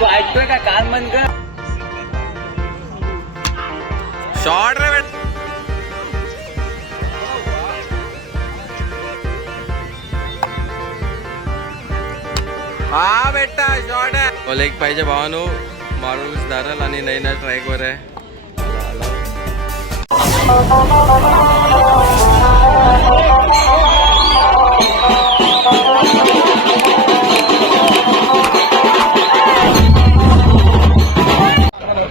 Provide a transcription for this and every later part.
तू ऐकतोय का? कान बंद कर. शॉर्ट रे बेट. हा बेटा शॉर्ट आहे. लेग पाहिजे भावानो. माणूस धरल आणि नाही ना ट्रॅक वर आहे.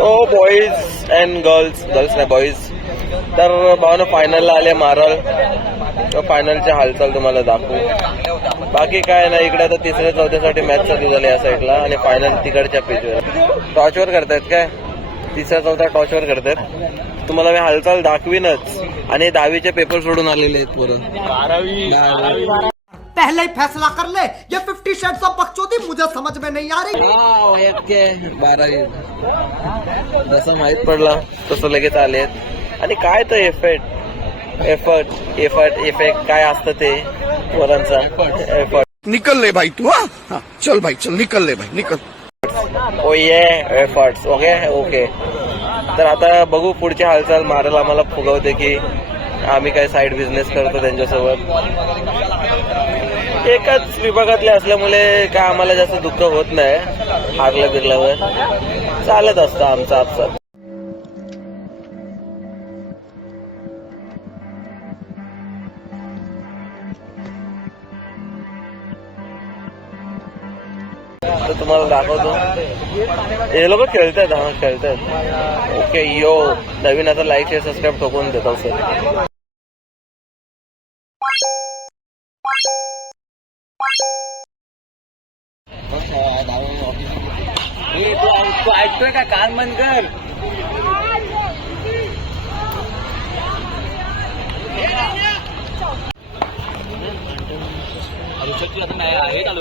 ओ बॉईज अँड गर्ल्स नाही बॉईज. तर भावानं फायनलला आले मारल. फायनलच्या हालचाल तुम्हाला दाखवू. बाकी काय नाही इकडे आता तिसऱ्या चौथ्यासाठी मॅच चालू झाली या साईडला आणि फायनल तिकडच्या पिचवर टॉचवर करतायत. काय तिसरा चौथा टॉचवर करतायत. तुम्हाला मी हालचाल दाखवीनच. आणि 10वीचे पेपर सोडून आलेले आहेत परत. पहले ही फैसला कर ले. ये 50 शेड्स ऑफ बकचोदी मुझे समझ में नहीं आ रही. 12वी जसं माहित पडलं तसं लगेच आलेत. आणि काय तो एफर्ट काय असतं ते पोरांचा एफर्ट. निकल ले भाई तू. हाँ चल भाई चल निकल ले भाई निकल. ओ ये एफर्ट्स ओके. तर आता बघू पुढची हालचाल. मारायला आम्हाला फुगवते की आम्ही काय साईड बिझनेस करतो त्यांच्यासोबत. एकाच विभागातले असल्यामुळे काय आम्हाला जास्त दुःख होत नाही. हारलं बिरल्यावर चालत असतं आमचं आपसात. तर तुम्हाला दाखवतो. हे लोक खेळतात. हा खेळतात. ओके यो नवीन आता लाईक शेअर सबस्क्राईब ठोकून देतो सर. तू ऐकतोय का? कान बंद कर. नाही आहे चालू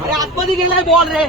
अरे आतमध्ये गेलाय बॉल रे.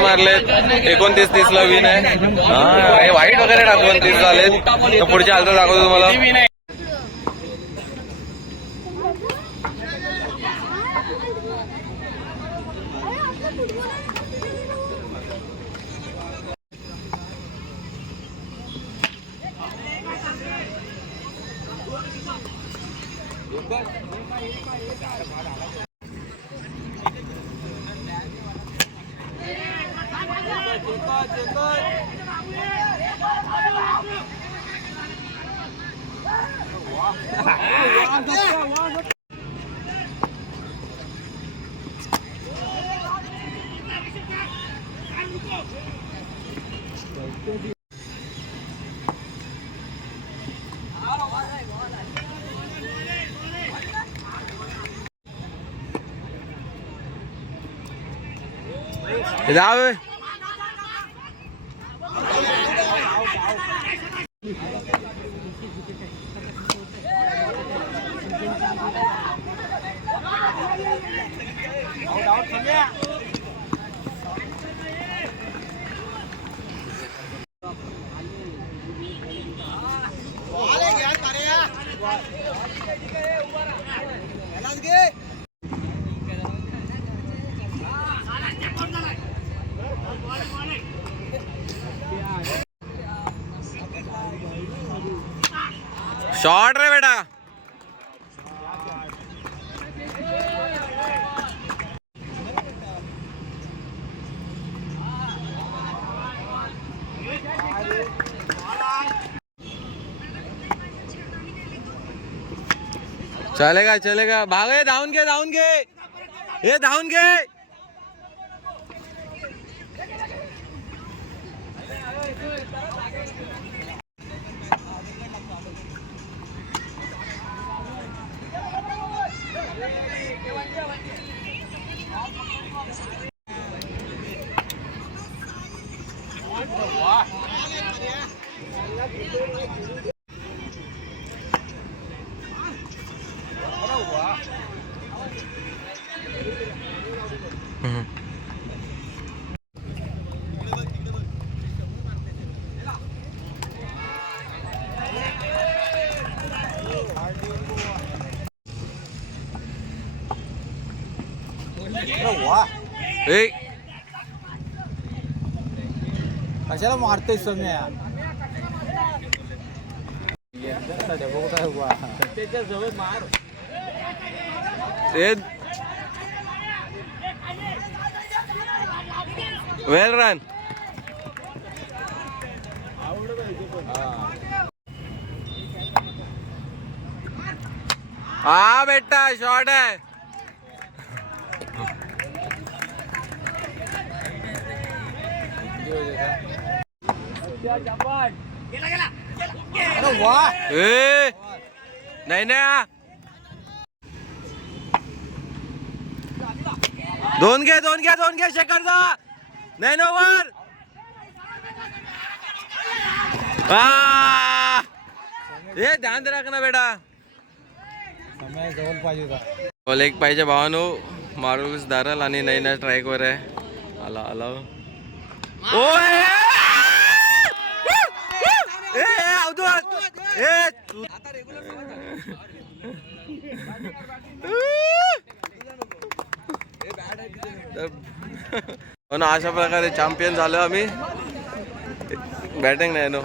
मारले 29-30 ला विन आहे. हे वाईट वगैरे टाकून 30 झाले. पुढची हालत दाखवतो तुम्हाला. जावे शॉट रे बेटा. चलेगा भाग. धावून घे हे धावून घे. कशाला मारतोय सोम्या. त्याच्या जवळ मार. वेल रन. हा बेटा शॉट आहे. नाही ना. दोन घे शेखरचा. 9 ओव्हर. हे ध्यान राखना बेटा. जवळ पाहिजे होता. एक पाहिजे भावानो. मारुस दारल आणि नैना स्ट्राईक वर आहे. आला ओय. पण अशा प्रकारे चॅम्पियन झालो आम्ही. बॅटिंग नाही नो,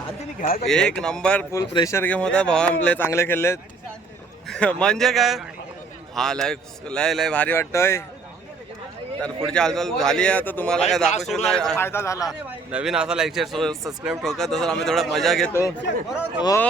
एक नंबर फुल प्रेशर गेम होता भाऊ. आपले चांगले खेळले. म्हणजे काय हा लय लय लय भारी वाटतोय. तर पुढची हालचाल झाली आहे. आता तुम्हाला काय दाखवू शकतो. नवीन असा लाईक शेअर सबस्क्राईब ठोका. तसं आम्ही थोडा मजा घेतो. हो